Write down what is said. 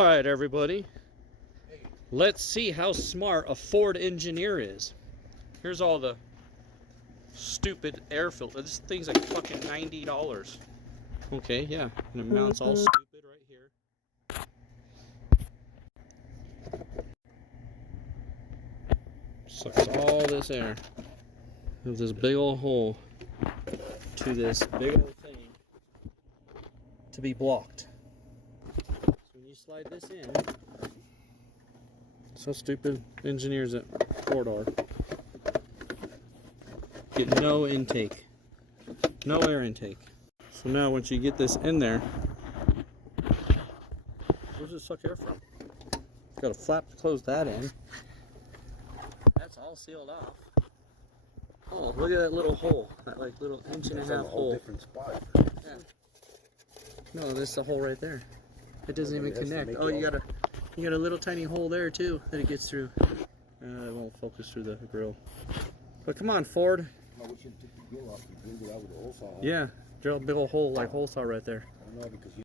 All right, everybody. Let's see how smart a Ford engineer is. Here's all the stupid air filter. This thing's like fucking $90. Okay, yeah. And it mounts all stupid right here. Sucks all this air. There's this big old hole to this big old thing to be blocked. So when you slide this in, so stupid engineers at Ford are. Get no intake, no air intake. So now once you get this in there, where's this suck air from? Got a flap to close that in. That's all sealed off. Oh, look at that little hole, that like little inch and a half hole. Different spot. Yeah. No, this is the hole right there. It doesn't even connect. Oh, you got a little tiny hole there too that it gets through. It won't focus through the grill. But come on, Ford. No, we should take the grill off and drill it out with a hole saw. Yeah, drill a big old hole like hole saw right there. I don't know because you